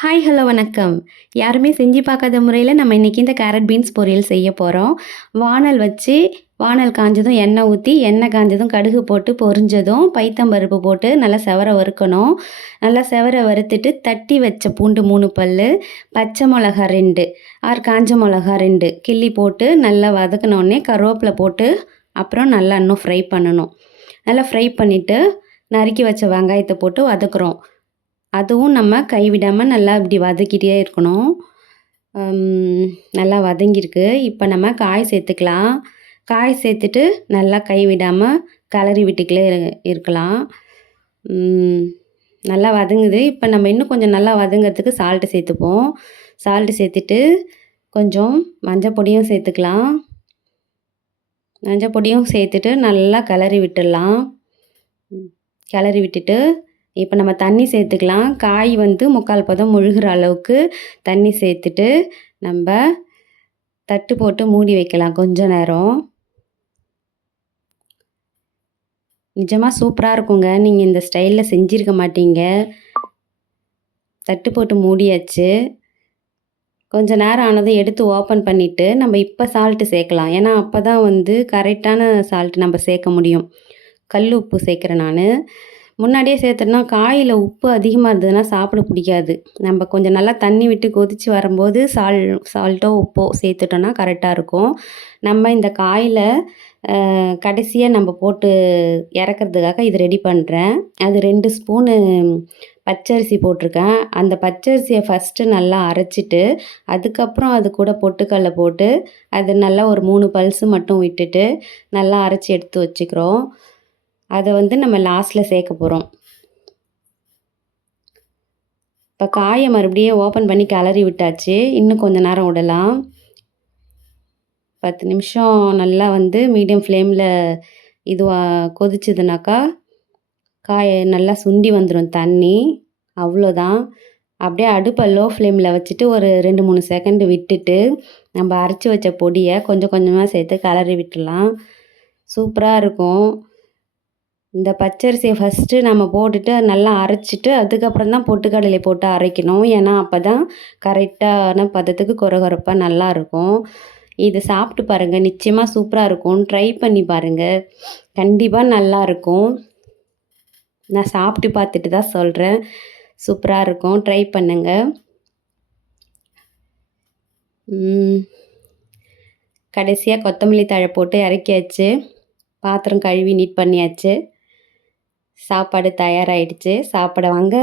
Hi hello வணக்கம். யாருமே செஞ்சு பார்க்காத முறையில் நம்ம இன்றைக்கி இந்த கேரட் பீன்ஸ் பொரியல் செய்ய போகிறோம் வானல் வச்சு வானல் காஞ்சதும் எண்ணெய் ஊற்றி எண்ணெய் காஞ்சதும் கடுகு போட்டு பொரிஞ்சதும் பைத்தம்பருப்பு போட்டு நல்லா செவர வறுக்கணும். நல்லா செவர வறுத்துட்டு தட்டி வச்ச பூண்டு மூணு பல் பச்சை மிளகா ரெண்டு ஆறு காஞ்ச மிளகா ரெண்டு கிள்ளி போட்டு நல்லா வதக்கினோடனே கருவேப்பிலை போட்டு அப்புறம் நல்லா இன்னும் ஃப்ரை பண்ணணும். நல்லா ஃப்ரை பண்ணிவிட்டு நறுக்கி வச்ச வெங்காயத்தை போட்டு வதக்குறோம். அதுவும் நம்ம கைவிடாமல் நல்லா இப்படி வதக்கிட்டே இருக்கணும். நல்லா வதங்கியிருக்கு. இப்போ நம்ம காய் சேர்த்துக்கலாம். காய் சேர்த்துட்டு நல்லா கைவிடாமல் கிளறி விட்டுக்கிலே இருக்கலாம். நல்லா வதங்குது. இப்போ நம்ம இன்னும் கொஞ்சம் நல்லா வதங்கிறதுக்கு சால்ட்டு சேர்த்துப்போம். சால்ட்டு சேர்த்துட்டு கொஞ்சம் மஞ்சள் பொடியும் சேர்த்துக்கலாம். மஞ்சள் பொடியும் சேர்த்துட்டு நல்லா கிளறி விட்டுடலாம். கிளறி விட்டுட்டு இப்போ நம்ம தண்ணி சேர்த்துக்கலாம். காய் வந்து முக்கால் பதம் முழுகிற அளவுக்கு தண்ணி சேர்த்துட்டு நம்ம தட்டு போட்டு மூடி வைக்கலாம் கொஞ்ச நேரம். நிஜமாக சூப்பராக இருக்குங்க. நீங்கள் இந்த ஸ்டைலில் செஞ்சுருக்க மாட்டீங்க. தட்டு போட்டு மூடியாச்சு. கொஞ்ச நேரம் ஆனதும் எடுத்து ஓப்பன் பண்ணிவிட்டு நம்ம இப்போ சால்ட்டு சேர்க்கலாம். ஏன்னா அப்போ தான் வந்து கரெக்டான சால்ட்டு நம்ம சேர்க்க முடியும். கல் உப்பு சேர்க்குறேன் நான். முன்னாடியே சேர்த்துனா காயில் உப்பு அதிகமாக இருந்ததுன்னா சாப்பிட பிடிக்காது. நம்ம கொஞ்சம் நல்லா தண்ணி விட்டு கொதித்து வரும்போது சால் சால்ட்டோ உப்போ சேர்த்துட்டோன்னா கரெக்டாக இருக்கும். நம்ம இந்த காயில் கடைசியாக நம்ம போட்டு இறக்கிறதுக்காக இது ரெடி பண்ணுறேன் அது ரெண்டு ஸ்பூனு பச்சரிசி போட்டிருக்கேன். அந்த பச்சரிசியை ஃபஸ்ட்டு நல்லா அரைச்சிட்டு அதுக்கப்புறம் அது கூட பொட்டுக்கடலை போட்டு அது நல்லா ஒரு மூணு பல்ஸு மட்டும் விட்டுட்டு நல்லா அரைச்சி எடுத்து வச்சுக்கிறோம். அதை வந்து நம்ம லாஸ்ட்டில் சேர்க்க போகிறோம் இப்போ காயை மறுபடியும் ஓப்பன் பண்ணி கிளறி விட்டாச்சு. இன்னும் கொஞ்சம் நேரம் விடலாம். பத்து நிமிஷம் நல்லா வந்து மீடியம் ஃப்ளேமில் இதுவாக கொதிச்சதுனாக்கா காயை நல்லா சுண்டி வந்துடும் தண்ணி. அவ்வளோதான். அப்படியே அடுப்பை லோ ஃப்ளேமில் வச்சுட்டு ஒரு ரெண்டு மூணு செகண்டு விட்டுட்டு நம்ம அரைச்சி வச்ச பொடியை கொஞ்சம் கொஞ்சமாக சேர்த்து கிளறி விட்டுடலாம். சூப்பராக இருக்கும். இந்த பச்சரிசியை ஃபஸ்ட்டு நம்ம போட்டுட்டு நல்லா அரைச்சிட்டு அதுக்கப்புறம் தான் பொட்டுக்கடலை போட்டு அரைக்கணும். ஏன்னா அப்போ தான் கரெக்டான பதத்துக்கு குறகுறப்பாக நல்லாயிருக்கும் இது சாப்பிட்டு பாருங்கள் நிச்சயமாக சூப்பராக இருக்கும். ட்ரை பண்ணி பாருங்கள் கண்டிப்பாக நல்லாயிருக்கும் நான் சாப்பிட்டு பார்த்துட்டு தான் சொல்கிறேன் சூப்பராக இருக்கும். ட்ரை பண்ணுங்கள் கடைசியாக கொத்தமல்லி தழை போட்டு இறக்கியாச்சு. பாத்திரம் கழுவி நீட் பண்ணியாச்சு. சாப்பாடு தயாராகிடுச்சு சாப்பிட வாங்க